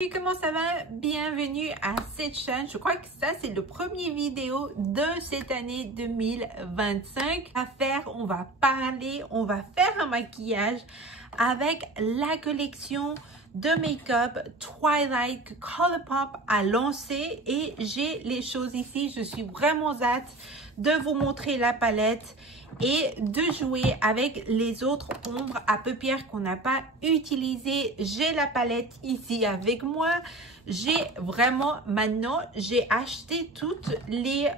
Et comment ça va? Bienvenue à cette chaîne. Je crois que ça c'est le premier vidéo de cette année 2025. On va parler, on va faire un maquillage avec la collection de make-up Twilight que Colourpop a lancé et j'ai les choses ici. Je suis vraiment hâte de vous montrer la palette et de jouer avec les autres ombres à paupières qu'on n'a pas utilisées. J'ai la palette ici avec moi. J'ai vraiment maintenant, j'ai acheté toutes les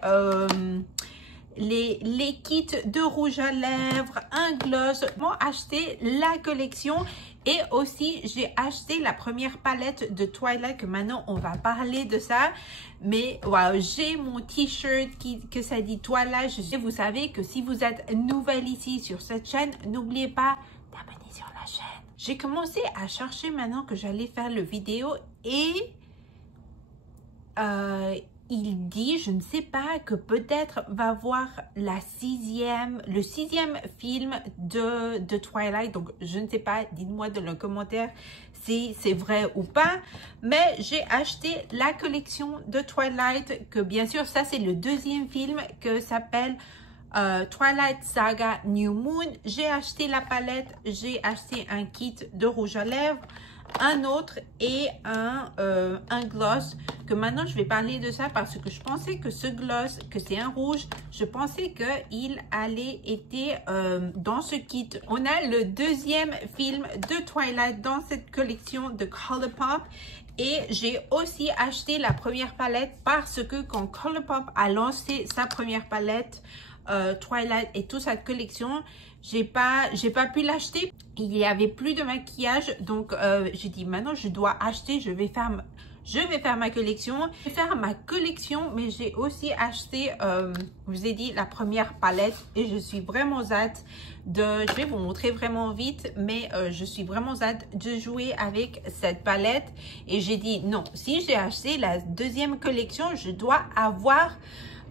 kits de rouge à lèvres, un gloss. J'ai acheté la collection et aussi j'ai acheté la première palette de Twilight que maintenant on va parler de ça. Mais wow, j'ai mon t-shirt que ça dit Twilight. Vous savez que si vous êtes nouvelle ici sur cette chaîne, n'oubliez pas d'abonner sur la chaîne. J'ai commencé à chercher maintenant que j'allais faire le vidéo et il dit, je ne sais pas, que peut-être va voir le sixième film de Twilight. Donc, je ne sais pas, dites-moi dans le commentaire si c'est vrai ou pas. Mais j'ai acheté la collection de Twilight, que bien sûr, ça c'est le deuxième film que s'appelle Twilight Saga New Moon. J'ai acheté la palette, j'ai acheté un kit de rouge à lèvres, un autre et un gloss que maintenant je vais parler de ça parce que je pensais que ce gloss, que c'est un rouge, je pensais qu'il allait être dans ce kit. On a le deuxième film de Twilight dans cette collection de Colourpop et j'ai aussi acheté la première palette parce que quand Colourpop a lancé sa première palette Twilight et toute sa collection, j'ai pas pu l'acheter. Il y avait plus de maquillage, donc j'ai dit maintenant je dois acheter. Je vais faire ma collection. Je vais faire ma collection, mais j'ai aussi acheté, je vous ai dit, la première palette et je suis vraiment hâte je vais vous montrer vraiment vite, mais je suis vraiment hâte de jouer avec cette palette. Et j'ai dit non, si j'ai acheté la deuxième collection, je dois avoir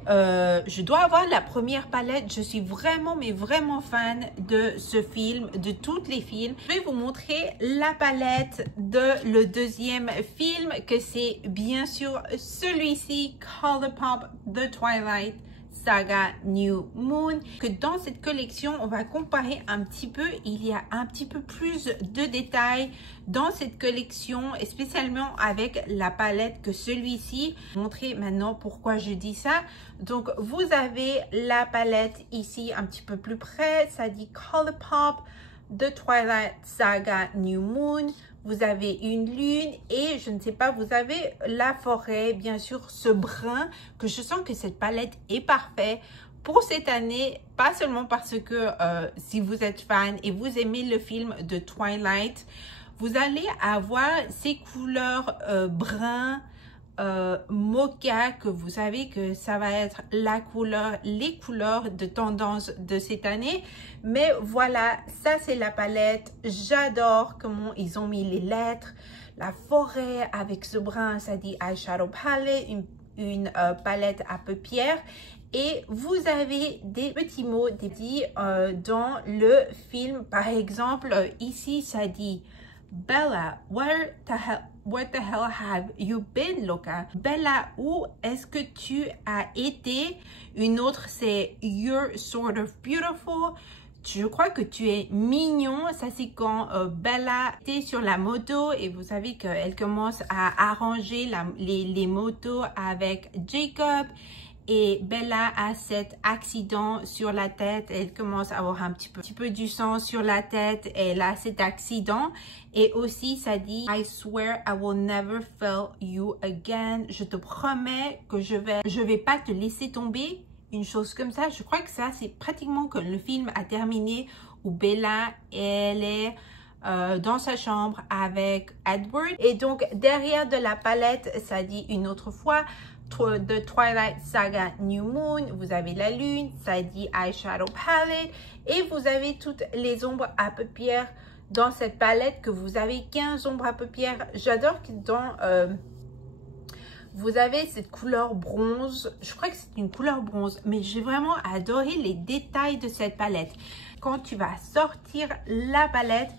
la première palette. Je suis vraiment, mais vraiment fan de ce film, de tous les films. Je vais vous montrer la palette de le deuxième film, que c'est bien sûr celui-ci, Colourpop The Twilight Saga New Moon. Que dans cette collection, on va comparer un petit peu. Il y a un petit peu plus de détails dans cette collection, et spécialement avec la palette que celui-ci. Montrer maintenant pourquoi je dis ça. Donc, vous avez la palette ici un petit peu plus près. Ça dit Colourpop The Twilight Saga New Moon. Vous avez une lune et je ne sais pas, vous avez la forêt, bien sûr, ce brun que je sens que cette palette est parfaite pour cette année, pas seulement parce que si vous êtes fan et vous aimez le film de Twilight, vous allez avoir ces couleurs brun, mocha, que vous savez que ça va être les couleurs de tendance de cette année. Mais voilà, ça c'est la palette. J'adore comment ils ont mis les lettres, la forêt avec ce brun, ça dit eyeshadow palette, une palette à paupières. Et vous avez des petits mots dans le film. Par exemple, ici ça dit Bella, what the hell have you been, Loca? Bella, où est-ce que tu as été? Une autre, c'est You're sort of beautiful. Je crois que tu es mignon. Ça, c'est quand Bella était sur la moto et vous savez qu'elle commence à arranger les motos avec Jacob. Et Bella a cet accident sur la tête. Elle commence à avoir un petit peu du sang sur la tête. Elle a cet accident. Et aussi, ça dit I swear I will never fail you again. Je te promets que je vais pas te laisser tomber. Une chose comme ça. Je crois que ça, c'est pratiquement que le film a terminé où Bella, elle est dans sa chambre avec Edward. Et donc, derrière de la palette, ça dit une autre fois de Twilight Saga New Moon. Vous avez la lune, ça dit eyeshadow palette. Et vous avez toutes les ombres à paupières dans cette palette, que vous avez 15 ombres à paupières. J'adore que dans... vous avez cette couleur bronze. Je crois que c'est une couleur bronze, mais j'ai vraiment adoré les détails de cette palette. Quand tu vas sortir la palette,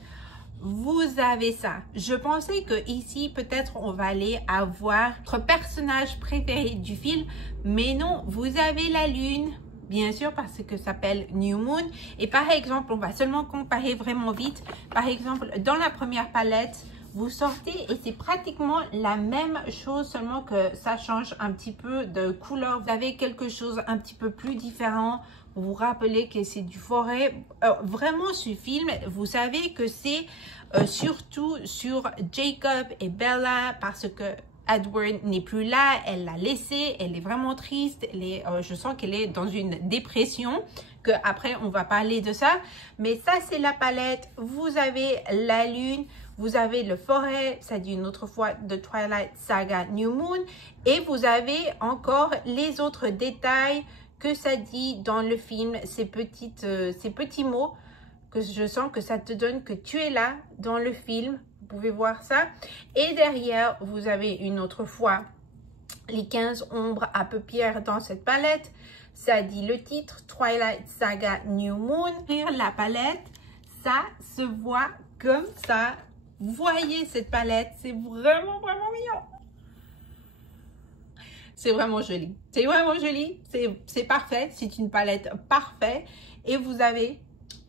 vous avez ça. Je pensais que ici, peut-être, on va aller avoir notre personnage préféré du film, mais non, vous avez la lune, bien sûr, parce que ça s'appelle New Moon. Et par exemple, on va seulement comparer vraiment vite. Par exemple, dans la première palette, vous sortez et c'est pratiquement la même chose, seulement que ça change un petit peu de couleur. Vous avez quelque chose un petit peu plus différent. Vous vous rappelez que c'est du forêt. Vraiment, ce film, vous savez que c'est surtout sur Jacob et Bella, parce que Edward n'est plus là, elle l'a laissé, elle est vraiment triste, je sens qu'elle est dans une dépression, que après on va parler de ça. Mais ça, c'est la palette. Vous avez la lune, vous avez le forêt, ça dit une autre fois de Twilight Saga New Moon, et vous avez encore les autres détails que ça dit dans le film, ces petits mots que je sens que ça te donne que tu es là dans le film. Vous pouvez voir ça. Et derrière, vous avez une autre fois les 15 ombres à paupières dans cette palette. Ça dit le titre, Twilight Saga New Moon. La palette, ça se voit comme ça. Vous voyez cette palette, c'est vraiment, vraiment mignon. C'est vraiment joli. C'est vraiment joli. C'est parfait. C'est une palette parfaite. Et vous avez,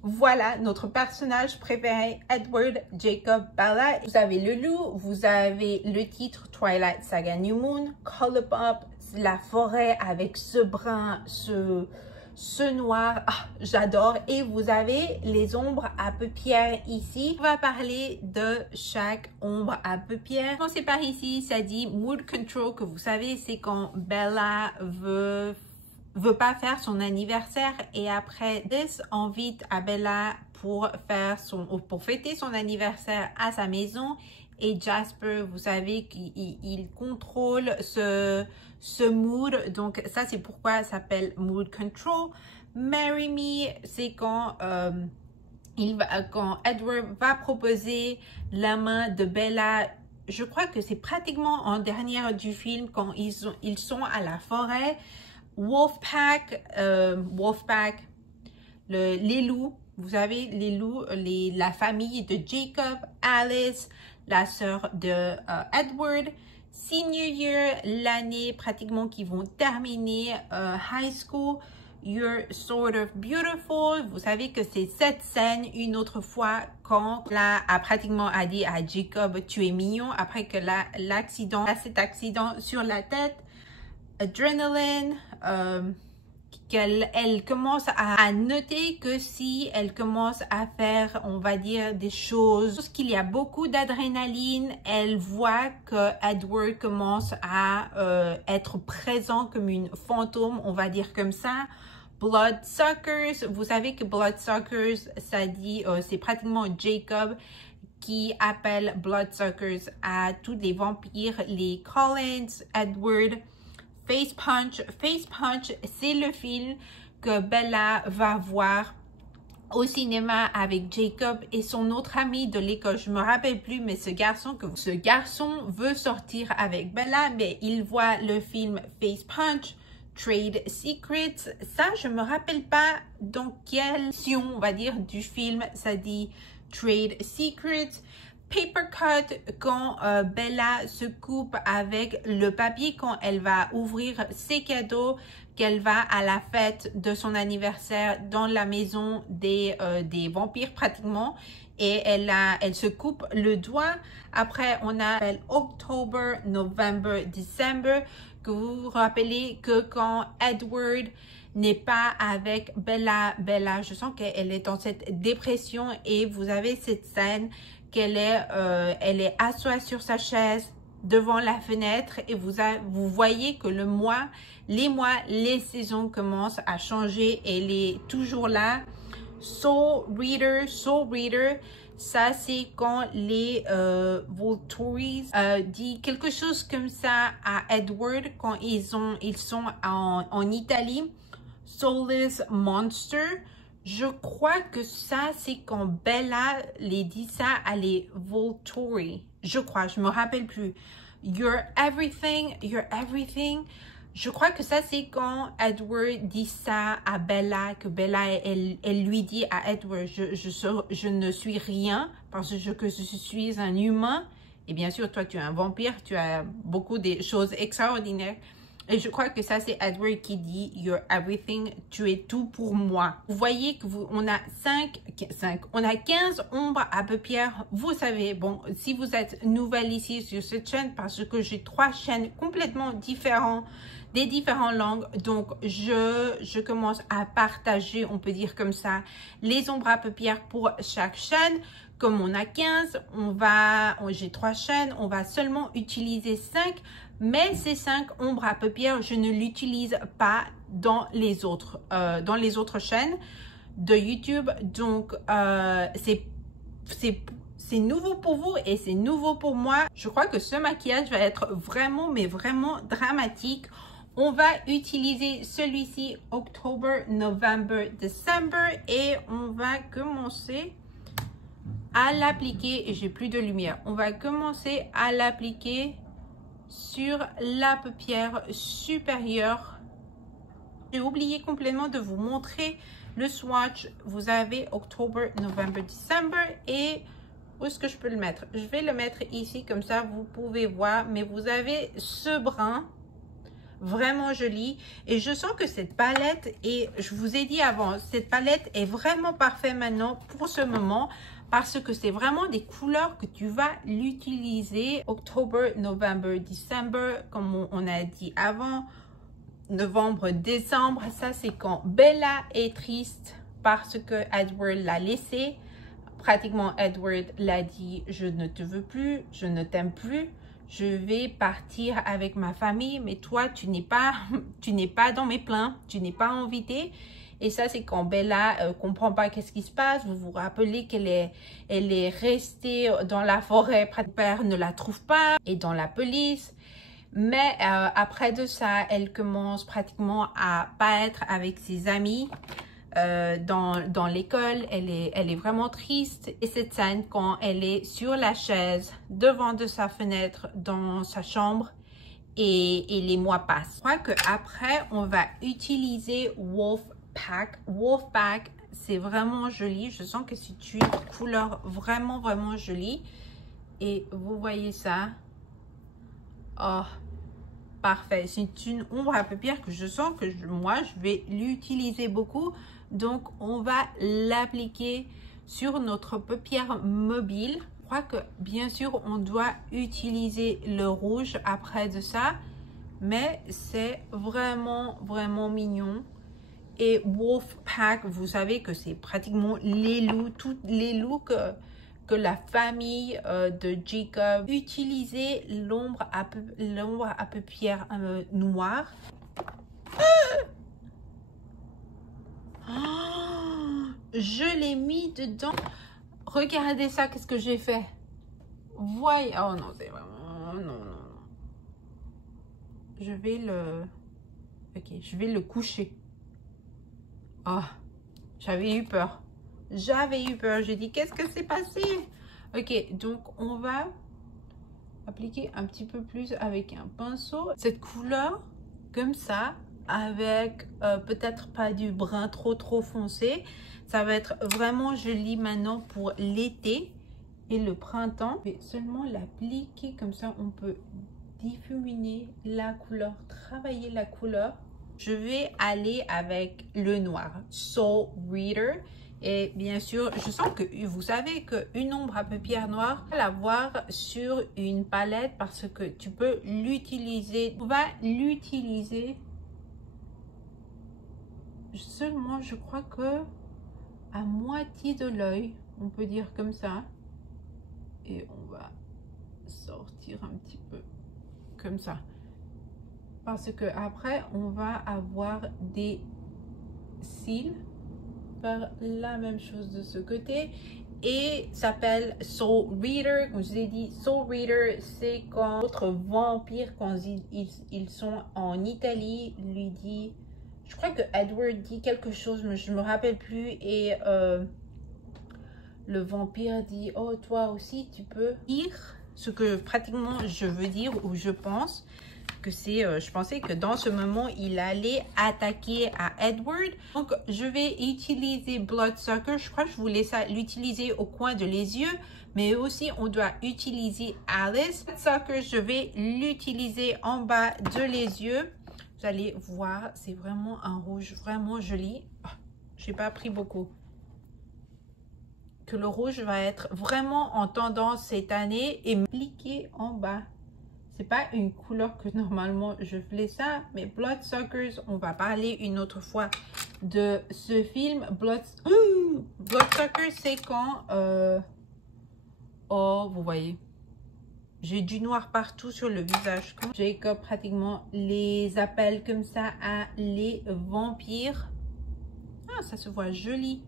voilà, notre personnage préféré, Edward Jacob Bella. Vous avez le loup. Vous avez le titre Twilight Saga New Moon. Colourpop, la forêt avec ce brun, ce noir, j'adore. Et vous avez les ombres à paupières ici. On va parler de chaque ombre à paupières. Commencez par ici, ça dit Mood Control, que vous savez, c'est quand Bella veut pas faire son anniversaire, et après This invite à Bella pour fêter son anniversaire à sa maison. Et Jasper, vous savez qu'il contrôle ce mood. Donc, ça, c'est pourquoi ça s'appelle Mood Control. Marry Me, c'est quand Edward va proposer la main de Bella. Je crois que c'est pratiquement en dernière du film, quand ils sont à la forêt. Wolfpack, les loups. Vous avez les loups, la famille de Jacob, Alice, la sœur de Edward. Senior year, l'année pratiquement qui vont terminer high school. You're sort of beautiful. Vous savez que c'est cette scène, une autre fois, quand là a pratiquement dit à Jacob, tu es mignon, après que cet accident sur la tête. Adrenaline, elle commence à noter que si elle commence à faire, on va dire, des choses, parce qu'il y a beaucoup d'adrénaline, elle voit que Edward commence à être présent comme une fantôme, on va dire comme ça. Bloodsuckers, vous savez que Bloodsuckers, ça dit, c'est pratiquement Jacob qui appelle Bloodsuckers à tous les vampires, les Collins, Edward. Face Punch. Face Punch, c'est le film que Bella va voir au cinéma avec Jacob et son autre ami de l'école. Je me rappelle plus, mais ce garçon veut sortir avec Bella, mais il voit le film Face Punch, Trade Secrets. Ça, je me rappelle pas dans quelle version, on va dire, du film ça dit Trade Secrets. Paper cut, quand Bella se coupe avec le papier, quand elle va ouvrir ses cadeaux, qu'elle va à la fête de son anniversaire dans la maison des vampires pratiquement, et elle se coupe le doigt. Après, on a October, November, December, que vous vous rappelez que quand Edward n'est pas avec Bella, je sens qu'elle est dans cette dépression, et vous avez cette scène qu'elle est assise sur sa chaise devant la fenêtre, et vous voyez que les saisons commencent à changer, et elle est toujours là. Soul Reader, ça c'est quand les Volturi dit quelque chose comme ça à Edward quand ils sont en Italie. Soulless Monster. Je crois que ça, c'est quand Bella les dit ça à les Volturi. Je crois, je me rappelle plus. You're everything. Je crois que ça, c'est quand Edward dit ça à Bella, que Bella, elle lui dit à Edward, je ne suis rien parce que je suis un humain. Et bien sûr, toi, tu es un vampire, tu as beaucoup de choses extraordinaires. Et je crois que ça, c'est Edward qui dit « You're everything », tu es tout pour moi. Vous voyez que on a 15 ombres à paupières. Vous savez, bon, si vous êtes nouvelle ici sur cette chaîne, parce que j'ai 3 chaînes complètement différentes, des différentes langues. Donc, je commence à partager, on peut dire comme ça, les ombres à paupières pour chaque chaîne. Comme on a 15, j'ai 3 chaînes, on va seulement utiliser 5. Mais ces 5 ombres à paupières, je ne l'utilise pas dans les autres chaînes de YouTube. Donc, c'est nouveau pour vous et c'est nouveau pour moi. Je crois que ce maquillage va être vraiment, mais vraiment dramatique. On va utiliser celui-ci, October, November, December. Et on va commencer à l'appliquer. Et j'ai plus de lumière. On va commencer à l'appliquer sur la paupière supérieure. J'ai oublié complètement de vous montrer le swatch. Vous avez October, November, December. Et où est-ce que je peux le mettre? Je vais le mettre ici, comme ça vous pouvez voir. Mais vous avez ce brun vraiment joli. Et je sens que cette palette, et je vous ai dit avant, cette palette est vraiment parfaite maintenant pour ce moment. Parce que c'est vraiment des couleurs que tu vas l'utiliser. October, November, December, comme on a dit avant. Novembre, décembre, ça c'est quand Bella est triste parce que Edward l'a laissé. Pratiquement Edward l'a dit, je ne te veux plus, je ne t'aime plus. Je vais partir avec ma famille, mais toi tu n'es pas dans mes plans, tu n'es pas invité. Et ça, c'est quand Bella comprend pas qu'est-ce qui se passe. Vous vous rappelez qu'elle est restée dans la forêt. Son père ne la trouve pas et dans la police. Mais après de ça, elle commence pratiquement à pas être avec ses amis dans l'école. Elle est vraiment triste. Et cette scène, quand elle est sur la chaise devant de sa fenêtre dans sa chambre, et les mois passent. Je crois qu'après, on va utiliser Wolfpack, c'est vraiment joli. Je sens que c'est une couleur vraiment, vraiment jolie. Et vous voyez ça. Oh, parfait. C'est une ombre à paupières que je sens que moi, je vais l'utiliser beaucoup. Donc, on va l'appliquer sur notre paupière mobile. Je crois que, bien sûr, on doit utiliser le rouge après de ça. Mais c'est vraiment, vraiment mignon. Et Wolfpack, vous savez que c'est pratiquement les loups, tous les loups que la famille de Jacob utilisait l'ombre à paupières noire. Oh, je l'ai mis dedans. Regardez ça, qu'est-ce que j'ai fait. Voyez. Oh non, c'est vraiment... Non, non, non. Je vais le... Ok, je vais le coucher. Oh, j'avais eu peur. J'avais eu peur. J'ai dit, qu'est-ce que c'est passé? Ok, donc on va appliquer un petit peu plus avec un pinceau. Cette couleur, comme ça, avec peut-être pas du brun trop foncé. Ça va être vraiment joli maintenant pour l'été et le printemps. Je vais seulement l'appliquer comme ça, on peut diffuminer la couleur, travailler la couleur. Je vais aller avec le noir, Soul Reader. Et bien sûr, je sens que vous savez qu'une ombre à paupières noires, on va l'avoir sur une palette parce que tu peux l'utiliser. On va l'utiliser seulement, je crois que à moitié de l'œil, on peut dire comme ça. Et on va sortir un petit peu comme ça. Parce que après, on va avoir des cils. Faire la même chose de ce côté. Et s'appelle Soul Reader. Comme je vous ai dit, Soul Reader, c'est quand votre vampire, quand ils sont en Italie, lui dit... Je crois que Edward dit quelque chose, mais je ne me rappelle plus. Et le vampire dit, oh, toi aussi, tu peux dire ce que pratiquement je veux dire ou je pense. que c'est, je pensais que dans ce moment, il allait attaquer à Edward. Donc, je vais utiliser Bloodsucker. Je crois que je voulais l'utiliser au coin de les yeux. Mais aussi, on doit utiliser Alice. Bloodsucker, je vais l'utiliser en bas de les yeux. Vous allez voir, c'est vraiment un rouge vraiment joli. Oh, j'ai pas pris beaucoup. Que le rouge va être vraiment en tendance cette année et m'appliquer en bas. C'est pas une couleur que normalement je ferais ça, mais Bloodsuckers, on va parler une autre fois de ce film. Bloodsuckers, c'est quand... Oh, vous voyez, j'ai du noir partout sur le visage. Jacob pratiquement les appelle comme ça à les vampires. Ah, ça se voit joli.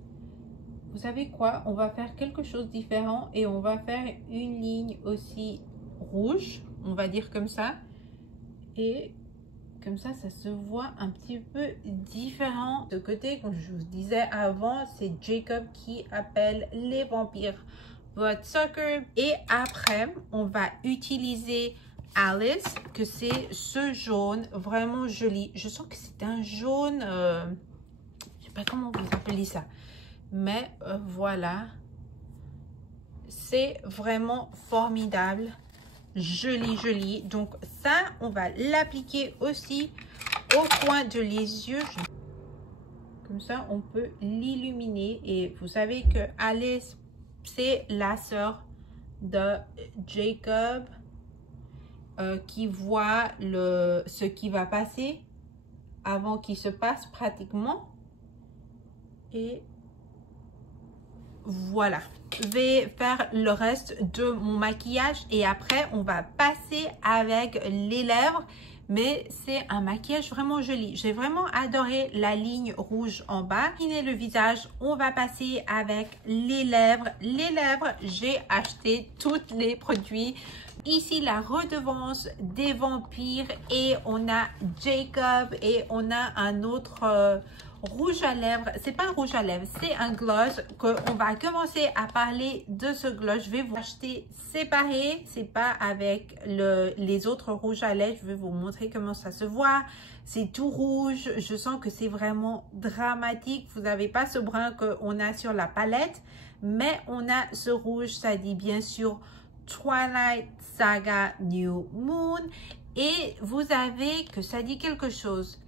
Vous savez quoi? On va faire quelque chose de différent et on va faire une ligne aussi rouge, on va dire comme ça. Et comme ça se voit un petit peu différent. De côté, comme je vous disais avant, c'est Jacob qui appelle les vampires Bloodsucker. Et après, on va utiliser Alice, que c'est ce jaune vraiment joli. Je sens que c'est un jaune, je sais pas comment vous appelez ça. Mais voilà, c'est vraiment formidable, joli, joli. Donc ça, on va l'appliquer aussi au coin de les yeux. Comme ça, on peut l'illuminer. Et vous savez que Alice, c'est la sœur de Jacob qui voit ce qui va passer avant qu'il se passe pratiquement. Et voilà, je vais faire le reste de mon maquillage et après on va passer avec les lèvres, mais c'est un maquillage vraiment joli. J'ai vraiment adoré la ligne rouge en bas. Finir le visage, on va passer avec les lèvres. Les lèvres, j'ai acheté tous les produits. Ici, la redevance des vampires et on a Jacob et on a un autre... rouge à lèvres, c'est pas un rouge à lèvres, c'est un gloss qu'on va commencer à parler de ce gloss. Je vais vous acheter séparé, c'est pas avec les autres rouges à lèvres. Je vais vous montrer comment ça se voit. C'est tout rouge, je sens que c'est vraiment dramatique. Vous n'avez pas ce brun qu'on a sur la palette, mais on a ce rouge, ça dit bien sûr Twilight Saga New Moon. Et vous avez que ça dit quelque chose.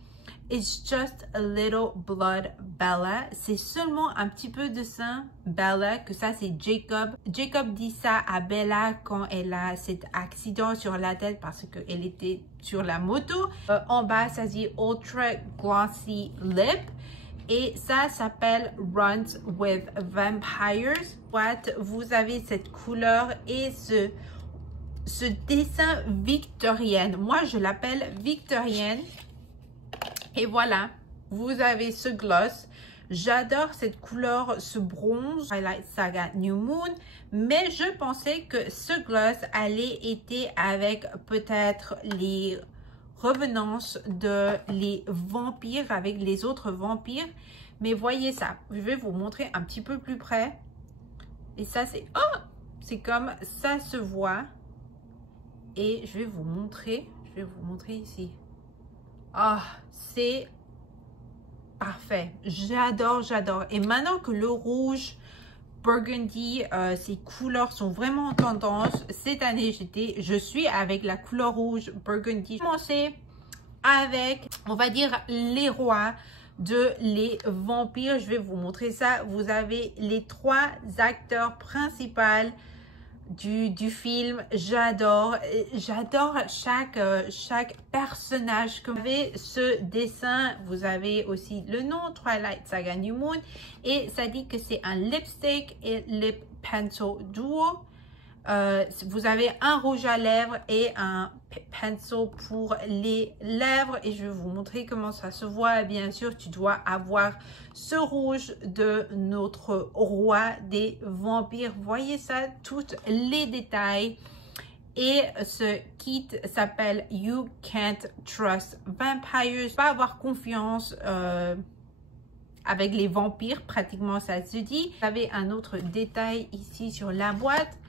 It's just a little blood, Bella. C'est seulement un petit peu de sang, Bella, que ça c'est Jacob. Jacob dit ça à Bella quand elle a cet accident sur la tête parce qu'elle était sur la moto. En bas, ça dit Ultra Glossy Lip. Et ça s'appelle Runs with Vampires. Vous avez cette couleur et ce dessin victorienne. Moi, je l'appelle victorienne. Et voilà, vous avez ce gloss. J'adore cette couleur, ce bronze, Twilight Saga New Moon. Mais je pensais que ce gloss allait être avec peut-être les revenances de les vampires, avec les autres vampires. Mais voyez ça, je vais vous montrer un petit peu plus près. Et ça, c'est... Oh! C'est comme ça se voit. Et je vais vous montrer ici. Ah, c'est parfait. J'adore, j'adore. Et maintenant que le rouge burgundy, ces couleurs sont vraiment en tendance. Cette année, je suis avec la couleur rouge burgundy. Je vais commencer avec, on va dire, les rois de les vampires. Je vais vous montrer ça. Vous avez les 3 acteurs principaux du film. J'adore chaque personnage. Comme vous avez ce dessin, vous avez aussi le nom Twilight Saga New Moon et ça dit que c'est un lipstick et lip pencil duo. Vous avez un rouge à lèvres et un pencil pour les lèvres et je vais vous montrer comment ça se voit. Bien sûr, tu dois avoir ce rouge de notre roi des vampires. Voyez ça, tous les détails. Et ce kit s'appelle You Can't Trust Vampires. Pas avoir confiance avec les vampires, pratiquement ça se dit. Vous avez un autre détail ici sur la boîte.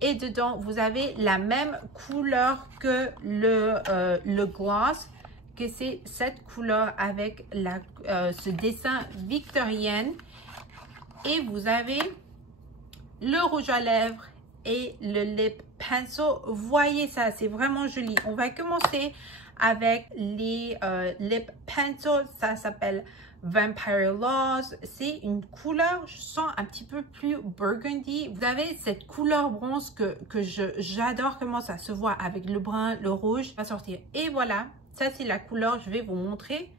Et dedans, vous avez la même couleur que le gloss, que c'est cette couleur avec ce dessin victorien. Et vous avez le rouge à lèvres et le lip pencil. Voyez ça, c'est vraiment joli. On va commencer avec les lip pencil. Ça s'appelle Vampire Laws. C'est une couleur, je sens un petit peu plus burgundy. Vous avez cette couleur bronze que j'adore comment ça se voit avec le brun, le rouge. Va sortir. Et voilà, ça c'est la couleur. Je vais vous montrer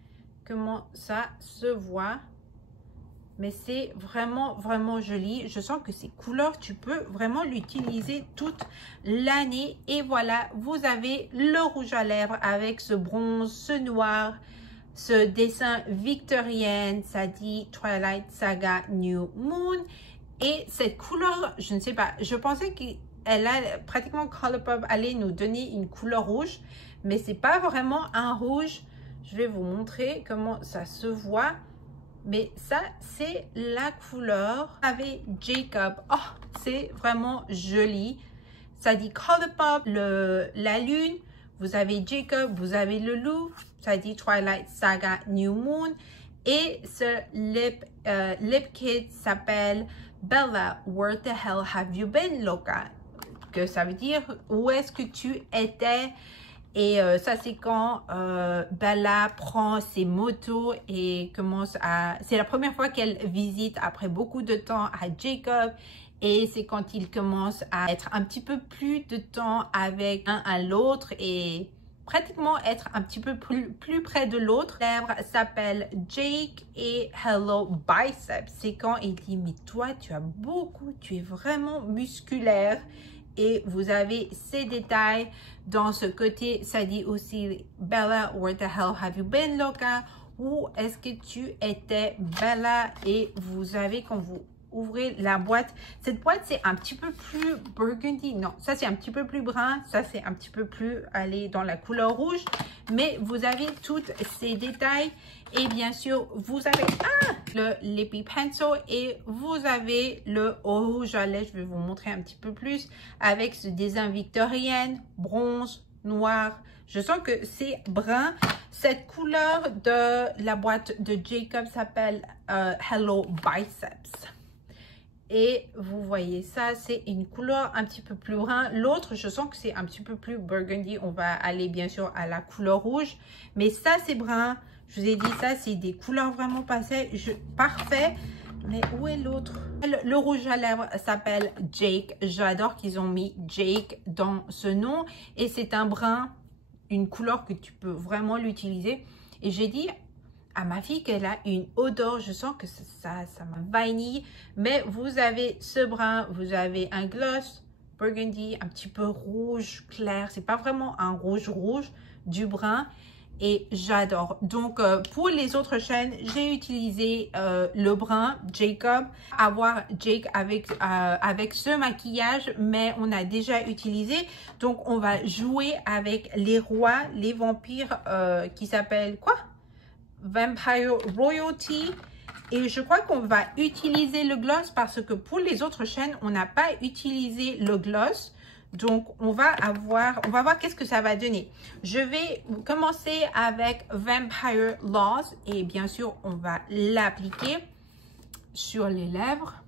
comment ça se voit. Mais c'est vraiment, vraiment joli. Je sens que ces couleurs, tu peux vraiment l'utiliser toute l'année. Et voilà, vous avez le rouge à lèvres avec ce bronze, ce noir, ce dessin victorien. Ça dit Twilight Saga New Moon. Et cette couleur, je ne sais pas, je pensais qu'elle a pratiquement Colourpop allait nous donner une couleur rouge. Mais c'est pas vraiment un rouge. Je vais vous montrer comment ça se voit. Mais ça, c'est la couleur avec Jacob. Oh, c'est vraiment joli. Ça dit Colourpop, la lune. Vous avez Jacob, vous avez le loup. Ça dit Twilight Saga New Moon. Et ce lip kit s'appelle Bella, where the hell have you been, Loca? Que ça veut dire, où est-ce que tu étais? Et ça, c'est quand Bella prend ses motos et commence à... C'est la première fois qu'elle visite après beaucoup de temps à Jacob. Et c'est quand il commence à être un petit peu plus de temps avec un à l'autre et pratiquement être un petit peu plus près de l'autre. L'œuvre s'appelle Jake et Hello Biceps. C'est quand il dit, mais toi, tu as beaucoup, tu es vraiment musculaire. Et vous avez ces détails dans ce côté. Ça dit aussi Bella, where the hell have you been, Loca? Où est-ce que tu étais, Bella? Et vous avez, quand vous ouvrez la boîte, cette boîte c'est un petit peu plus burgundy. Non, ça c'est un petit peu plus brun. Ça c'est un petit peu plus aller dans la couleur rouge. Mais vous avez tous ces détails. Et bien sûr, vous avez le lippy pencil et vous avez le rouge à lèvres. Je vais vous montrer un petit peu plus avec ce dessin victorien, bronze, noir. Je sens que c'est brun. Cette couleur de la boîte de Jacob s'appelle Hello Biceps. Et vous voyez ça, c'est une couleur un petit peu plus brun. L'autre, je sens que c'est un petit peu plus burgundy. On va aller bien sûr à la couleur rouge. Mais ça, c'est brun. Je vous ai dit, ça, c'est des couleurs vraiment parfaites. Mais où est l'autre? Le rouge à lèvres s'appelle Jake. J'adore qu'ils ont mis Jake dans ce nom. Et c'est un brun, une couleur que tu peux vraiment l'utiliser. Et j'ai dit à ma fille qu'elle a une odeur. Je sens que ça m'a vanille. Mais vous avez ce brun, vous avez un gloss burgundy, un petit peu rouge clair. C'est pas vraiment un rouge, du brun. Et j'adore. Donc, pour les autres chaînes, j'ai utilisé le brun Jacob. Avoir Jake avec ce maquillage, mais on a déjà utilisé. Donc, on va jouer avec les rois, les vampires qui s'appellent quoi? Vampire Royalty. Et je crois qu'on va utiliser le gloss parce que pour les autres chaînes, on n'a pas utilisé le gloss. Donc, on va voir qu'est-ce que ça va donner. Je vais commencer avec Vampire Laws et bien sûr, on va l'appliquer sur les lèvres.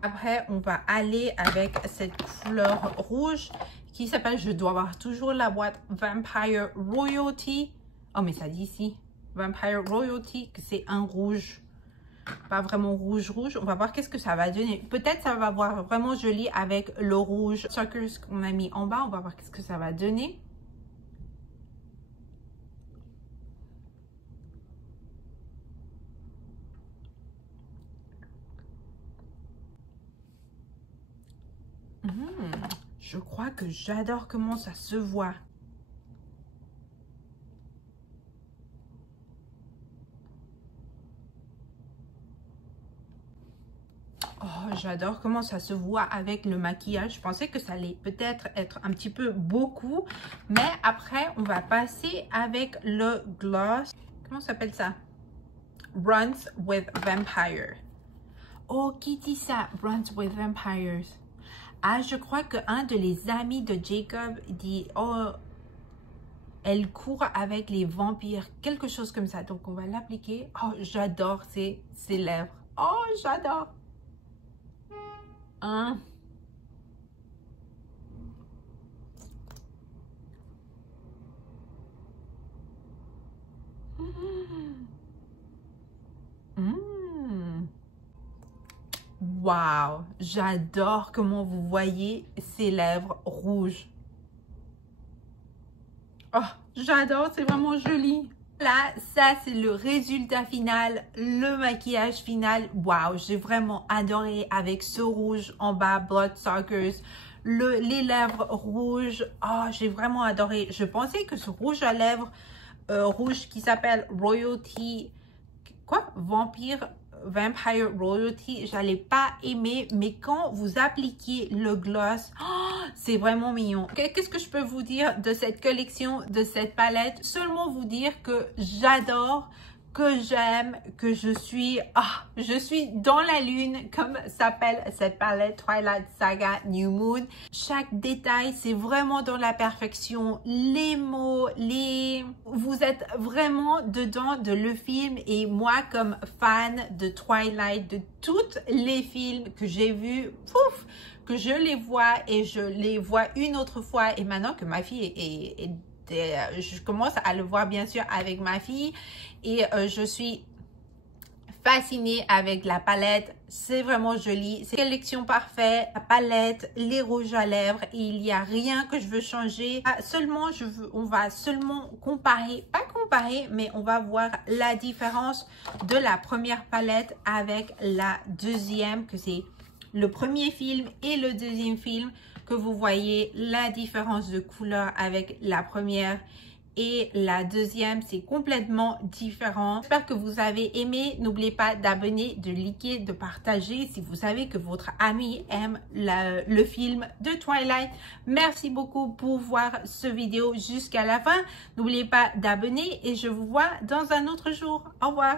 Après, on va aller avec cette couleur rouge qui s'appelle, je dois avoir toujours la boîte Vampire Royalty. Oh, mais ça dit ici. Vampire Royalty, que c'est un rouge, pas vraiment rouge. On va voir qu'est-ce que ça va donner. Peut-être ça va voir vraiment joli avec le rouge Suckers qu'on a mis en bas. On va voir qu'est-ce que ça va donner. Je crois que j'adore comment ça se voit. Oh, j'adore comment ça se voit avec le maquillage. Je pensais que ça allait peut-être être un petit peu beaucoup. Mais après, on va passer avec le gloss. Comment s'appelle ça? Runs with Vampire. Oh, qui dit ça? Runs with Vampires. Ah, je crois qu'un de les amis de Jacob dit, oh, elle court avec les vampires. Quelque chose comme ça. Donc, on va l'appliquer. Oh, j'adore ses lèvres. Oh, j'adore. Hein? Wow, j'adore comment vous voyez ses lèvres rouges. Oh, j'adore, c'est vraiment joli. Là, ça c'est le résultat final, le maquillage final. Wow, j'ai vraiment adoré avec ce rouge en bas, Bloodsuckers. Les lèvres rouges. Oh, j'ai vraiment adoré. Je pensais que ce rouge à lèvres rouge qui s'appelle Royalty, Vampire Royalty, j'allais pas aimer, mais quand vous appliquez le gloss, oh, c'est vraiment mignon. Qu'est-ce que je peux vous dire de cette collection, de cette palette? Seulement vous dire que j'adore, que j'aime, que je suis dans la lune, comme s'appelle cette palette Twilight Saga New Moon. Chaque détail, c'est vraiment dans la perfection. Les mots, vous êtes vraiment dedans de le film, et moi, comme fan de Twilight, de tous les films que j'ai vus, pouf, que je les vois et je les vois une autre fois, et maintenant que ma fille je commence à le voir bien sûr avec ma fille, et je suis fascinée avec la palette. C'est vraiment joli, c'est une collection parfaite. La palette, les rouges à lèvres, il n'y a rien que je veux changer. On va seulement comparer, pas comparer, mais on va voir la différence de la première palette avec la deuxième, que c'est le premier film et le deuxième film, que vous voyez la différence de couleur avec la première et la deuxième, c'est complètement différent. J'espère que vous avez aimé. N'oubliez pas d'abonner, de liker, de partager si vous savez que votre ami aime le film de Twilight. Merci beaucoup pour voir ce vidéo jusqu'à la fin. N'oubliez pas d'abonner et je vous vois dans un autre jour. Au revoir.